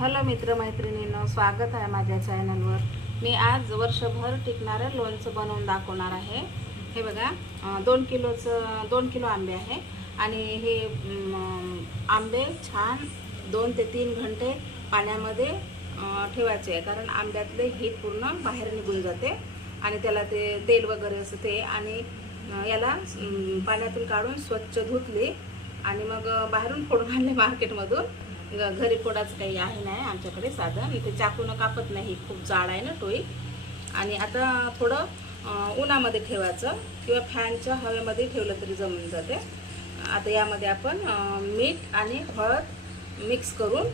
Hello मित्रमैत्रिणींनो स्वागत आहे माझ्या चॅनलवर मी आज वर्षभर टिकणारं लोणचं बनवून दाखवणार आहे. हे बघा दोन किलोचं दोन किलो आंबे आहे. आणि हे आंबे छान दोन ते तीन घंटे पाण्यामध्ये ठेवायचे आहे. कारण आंब्यातले हीट पूर्ण बाहेर निघून जाते. आणि त्याला ते तेल वगैरे असं ते आणि याला पाण्यातून काढून स्वच्छ धुतले. आणि मग बाहेरून फोडून आणले मार्केटमधून घरी फोडाचं काही आहे नाही आमच्याकडे साधन इथे चाकून कापत नाही. खूप जाड आहे ना टोई आणि आता थोडं उन्हामध्ये ठेवायचं. किंवा फॅनच्या हवेमध्ये ठेवलं तरी जमून जाते. आता यामध्ये आपण मीठ आणि हळद मिक्स करून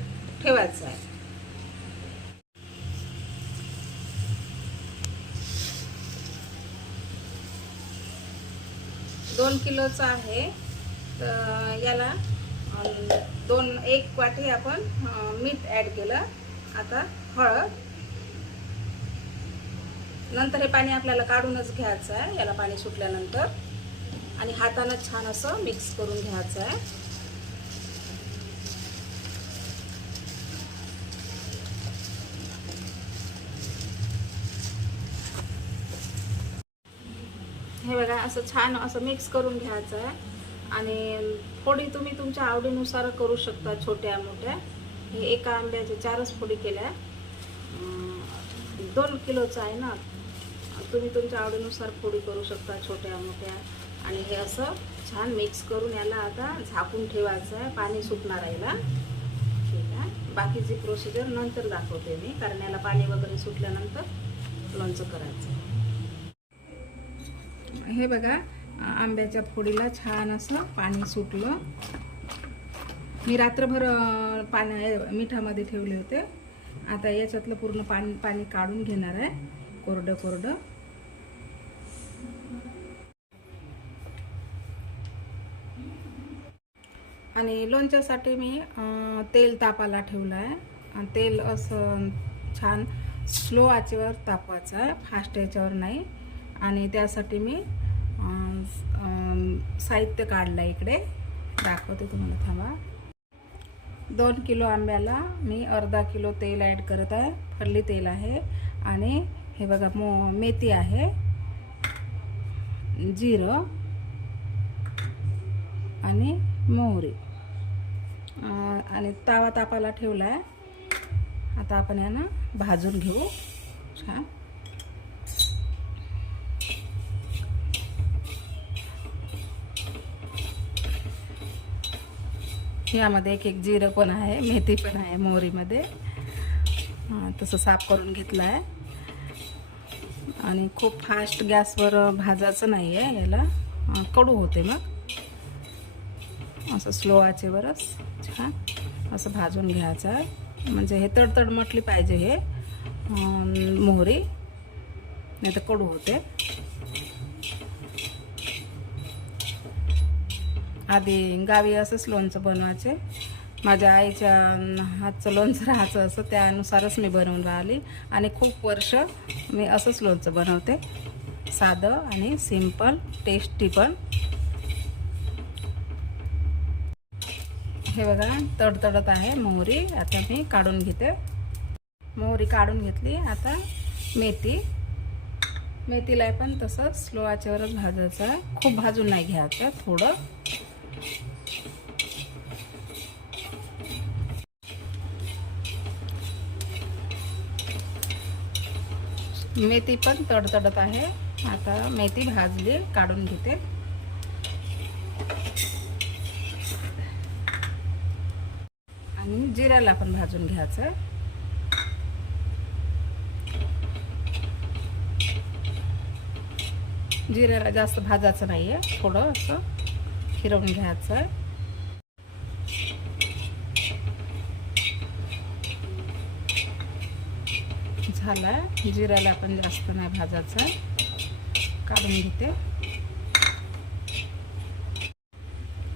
ठेवायचं आहे. दोन किलोचं आहे. तर याला दोन एक वाटी आपण मीठ ॲड केलं. आता हळद. नंतर हे पाणी आपल्याला काढूनच घ्यायचं आहे. याला पाणी सुटल्यानंतर. आणि हातानं छान असं मिक्स करून घ्यायचं आहे. हे बघा असं छान असं मिक्स करून घ्यायचं आहे. आणि फोडी तुम्ही तुमच्या आवडीनुसार करू शकता छोट्या मोठ्या. हे एका आंब्याच्या चारच फोडी केल्या. दोन किलोचं आहे ना? तुम्ही तुमच्या आवडीनुसार फोडी करू शकता छोट्या मोठ्या. आणि हे असं छान मिक्स करून याला आता झाकून ठेवायचं आहे. पाणी सुटणार आहे याला. ठीक आहे. बाकीची प्रोसिजर नंतर दाखवते मी कारण याला पाणी वगैरे सुटल्यानंतर लोणचं करायचं आहे. हे बघा आंब्याच्या फोडीला छान असं पाणी सुटलं. मी रात्रभर पाण्या मिठामध्ये ठेवले होते. आता याच्यातलं पूर्ण पाणी पाणी काढून घेणार आहे. कोरडं कोरडं. आणि लोणच्यासाठी मी तेल तापाला ठेवलं आहे. आणि तेल असं छान स्लो आचेवर तापवायचं आहे. फास्ट याच्यावर नाही. आणि त्यासाठी मी साहित्य काढलं आहे इकडे. दाखवते तुम्हाला थांबा. दोन किलो आंब्याला मी अर्धा किलो तेल ॲड करत आहे. फल्ली तेल आहे. आणि हे बघा मो मेथी आहे. जिरं. आणि मोहरी. आणि तावा तापाला ठेवला आहे आता आपण यांना भाजून घेऊ. छान. यामध्ये एक एक जिरं पण आहे मेथी पण आहे मोहरीमध्ये. तसं साफ करून घेतलं आहे आणि खूप फास्ट गॅसवर भाजायचं नाही आहे याला कडू होते मग. असं स्लो आचेवरच. छान. असं भाजून घ्यायचं. आहे म्हणजे हे तडतड म्हटली पाहिजे हे. मोहरी. नाही तर कडू होते. आधी गावी असंच लोणचं बनवायचे. माझ्या आईच्या हातचं लोणचं राहायचं असं त्यानुसारच मी बनवून राहिली. आणि खूप वर्ष मी असंच लोणचं बनवते. साधं आणि सिंपल टेस्टी पण. हे बघा तडतडत आहे मोहरी. आता मी काढून घेते. मोहरी काढून घेतली. आता मेथी. मेथीला पण तसं स्लो आचेवरच भाजायचं. खूप भाजून नाही घ्यायचं थोडं. मेथी पण तडतडत आहे. आता मेथी भाजली काढून घेते. आणि जिऱ्याला पण भाजून घ्यायचं जिऱ्याला जास्त भाजायचं नाही आहे थोडं असं. फिरवून घ्यायचं. आहे झाला. आहे जिऱ्याला पण जास्त नाही भाजायचं. काढून घेते.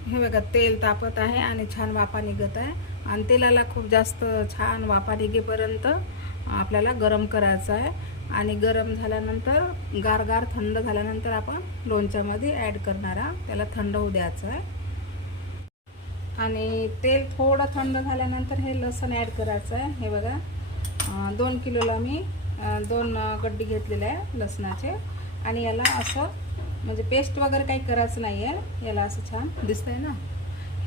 हे बघा तेल तापत आहे आणि छान वाफा निघत आहे. आणि तेलाला खूप जास्त छान वाफा निघेपर्यंत आपल्याला गरम करायचं आहे. आणि गरम झाल्यानंतर गार गार थंड झाल्यानंतर आपण लोणच्यामध्ये ॲड करणार आहोत. त्याला थंड होऊ द्यायचं आहे. आणि तेल थोडं थंड झाल्यानंतर हे लसण ॲड करायचं आहे. हे बघा दोन किलोला मी दोन गड्डी घेतलेले आहे लसणाचे. आणि याला असं म्हणजे पेस्ट वगैरे काही करायचं नाही आहे याला असं छान दिसतंय ना?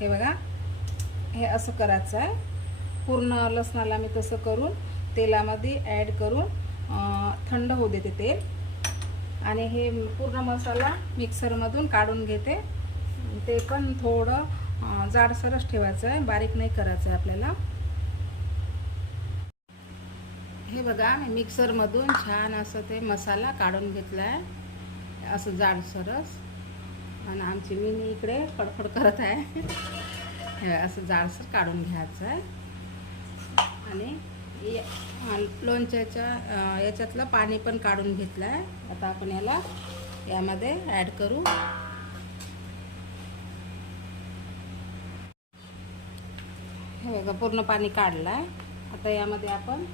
हे बघा हे असं करायचं आहे. पूर्ण लसणाला मी तसं करून तेलामध्ये ॲड करून थंड होऊ देते तेल. आणि हे पूर्ण मसाला मिक्सरमधून काढून घेते. ते पण थोडं जाडसरच ठेवायचं आहे. बारीक नाही करायचं आहे आपल्याला. हे बघा मी मिक्सरमधून छान असं ते मसाला काढून घेतला आहे. असं जाडसरच. आणि आमची मिनी इकडे फडफड करत आहे. हे असं जाडसर काढून घ्यायचं आहे. आणि लोणच्याच्या याच्यातलं पाणी पण काढून घेतलं आहे आता आपण याला यामध्ये ॲड करू. हे बघा पूर्ण पाणी काढलं आहे आता यामध्ये आपण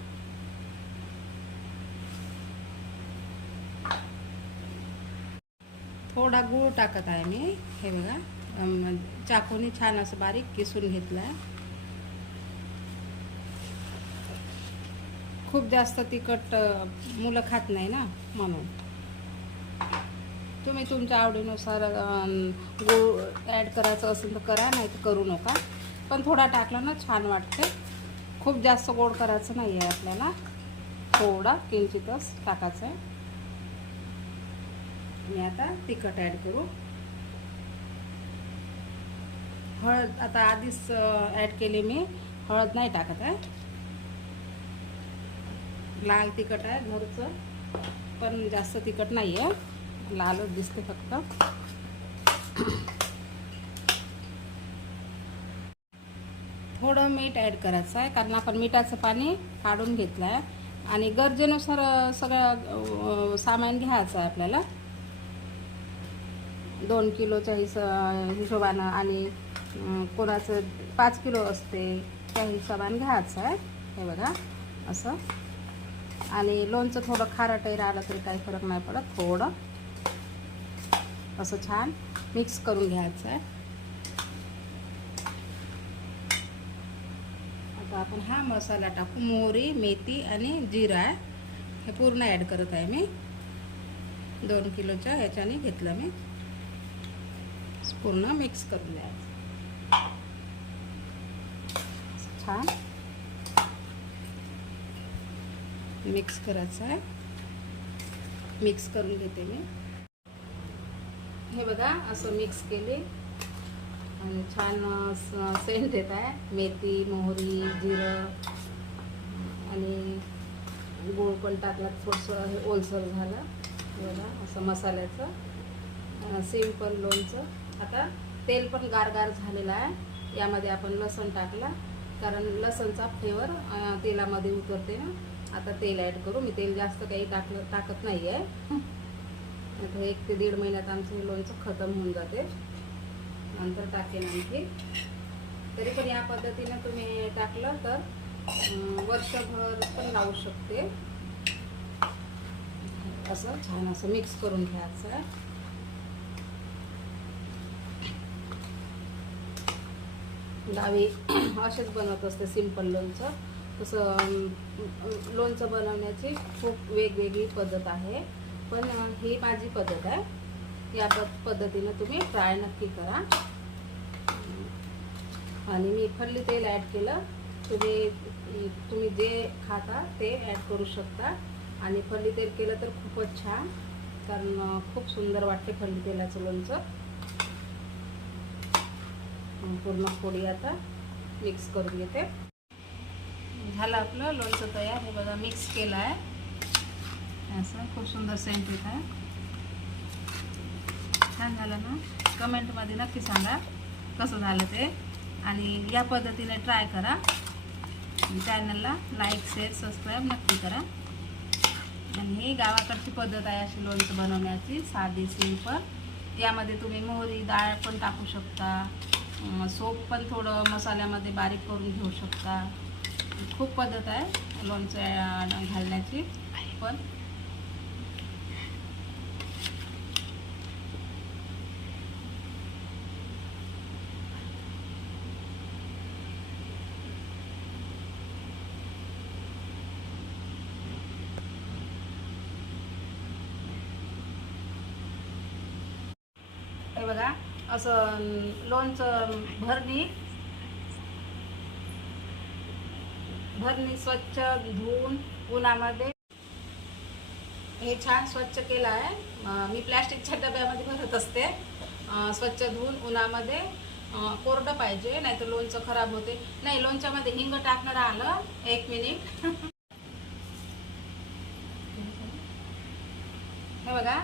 थोडा गूळ टाकत आहे मी. हे बघा चाकूने छान असं बारीक किसून घेतलं आहे खूप जास्त तिखट मुलं खात नाही ना म्हणून. तुम्ही तुमच्या आवडीनुसार गूळ ॲड करायचं असेल तर करा नाही तर करू नका. पण थोडा टाकला ना छान वाटते. खूप जास्त गोड करायचं नाही आहे आपल्याला. थोडा किंचितच टाकायचं आहे. मी आता तिखट ॲड करू. हळद आता आधीच ॲड केली मी. हळद नाही टाकत आहे. लाल तिखट आहे घरचं पण जास्त तिखट नाही आहे लालच दिसते फक्त. थोडं मीठ ॲड करायचं आहे कारण आपण मिठाचं पाणी काढून घेतलं आहे आणि गरजेनुसार सगळं सामान घ्यायचं आहे आपल्याला. दोन किलोच्या हिस हिशोबानं आणि कोणाचं पाच किलो असते त्या हिशोबानं घ्यायचं आहे हे बघा असं. आणि लोणचं थोडं खारटही राहिलं तरी काही फरक नाही पडत थोडं. असं छान मिक्स करून घ्यायचं आहे आता आपण हा मसाला टाकू मोहरी मेथी आणि जिरा. हे पूर्ण ॲड करत आहे मी. दोन किलोच्या ह्याच्याने घेतलं मी. पूर्ण मिक्स करून द्यायचं छान. मिक्स करायचं आहे. मिक्स करून घेते मी. हे बघा असं मिक्स केले. आणि छान सेंट येत आहे. मेथी मोहरी जिरं आणि गूळ पण टाकला. थोडंसं हे ओलसर झालं. हे बघा असं मसाल्याचं. सिंपल लोणचं. आता तेल पण गारगार झालेलं आहे. यामध्ये आपण लसण टाकला. कारण लसणचा फ्लेवर तेलामध्ये उतरते ना. आता तेल ॲड करू. मी तेल जास्त काही टाकलं टाकत नाही आहे एक ते दीड महिन्यात आमचं लोणचं खतम होऊन जाते. नंतर टाकेन आणखी. तरी पण या पद्धतीने तुम्ही टाकलं तर वर्षभर पण लावू शकते. असं छान असं मिक्स करून घ्यायचं. गावी असेच बनवत असते सिंपल लोणचं. तसं लोणचं बनवण्याची खूप वेगवेगळी पद्धत आहे. पण ही माझी पद्धत आहे. या प पद्धतीनं तुम्ही ट्राय नक्की करा. आणि मी फल्ली तेल ॲड केलं. तुम्ही तुम्ही जे खाता ते ॲड करू शकता. आणि फल्ली तेल केलं तर खूपच छान कारण खूप सुंदर वाटते फल्ली तेलाचं लोणचं. पूर्ण पोळी आता मिक्स करून घेते. झालं आपलं लोणचं तयार हे बघा मिक्स केलं आहे. असं खूप सुंदर सेंट येत आहे. छान झालं ना? कमेंटमध्ये नक्की सांगा कसं झालं ते. आणि या पद्धतीने ट्राय करा. चॅनलला लाईक शेअर सबस्क्राईब नक्की करा. आणि ही गावाकडची पद्धत आहे अशी लोणचं बनवण्याची. साधी सिंपल यामध्ये तुम्ही मोहरी डाळ पण टाकू शकता. सोप पण थोडं मसाल्यामध्ये बारीक करून घेऊ शकता. खूप पद्धत आहे लोणचं घालण्याची. पण बघा असं लोणचं भरणी भरणी स्वच्छ धुवून उन्हामध्ये हे छान स्वच्छ केलं आहे. मी प्लॅस्टिकच्या डब्यामध्ये भरत असते. स्वच्छ धुवून उन्हामध्ये कोरडं पाहिजे नाही तर लोणचं खराब होते. नाही लोणच्यामध्ये हिंग टाकणार आलं. एक मिनिट. हे बघा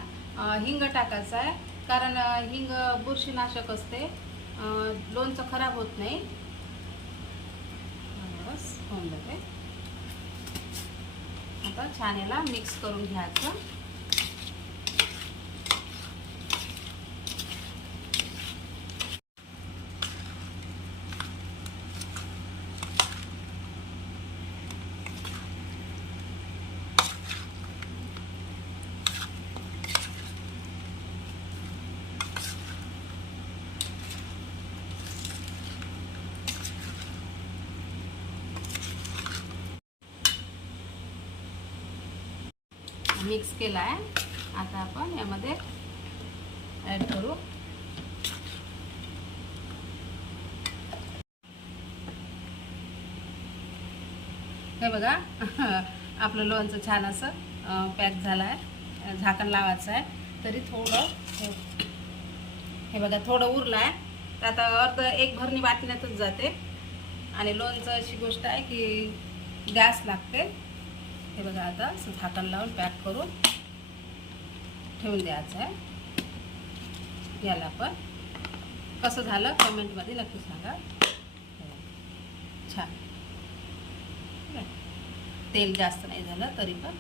हिंग टाकायचं आहे. कारण हिंग बुरशीनाशक असते. लोणचं खराब होत नाही. होऊन जाते. आता छान याला मिक्स करून घ्यायचं. मिक्स केला आहे आता आपण यामध्ये ॲड करू. हे बघा आपलं लोणचं छान असं पॅक झालं आहे झाकण लावायचं आहे. तरी थोडं हो. हे. बघा थोडं उरलं आहे तर आता अर्ध एक भरणी वाटण्यातच जाते. आणि लोणचं अशी गोष्ट आहे की गॅस लागते. हे बघा आता असं झाकण लावून पॅक करून ठेवून द्यायचं आहे. याला पण. कसं झालं? कमेंटमध्ये नक्की सांगा. छान. ठीक आहे? तेल जास्त नाही झालं तरी पण.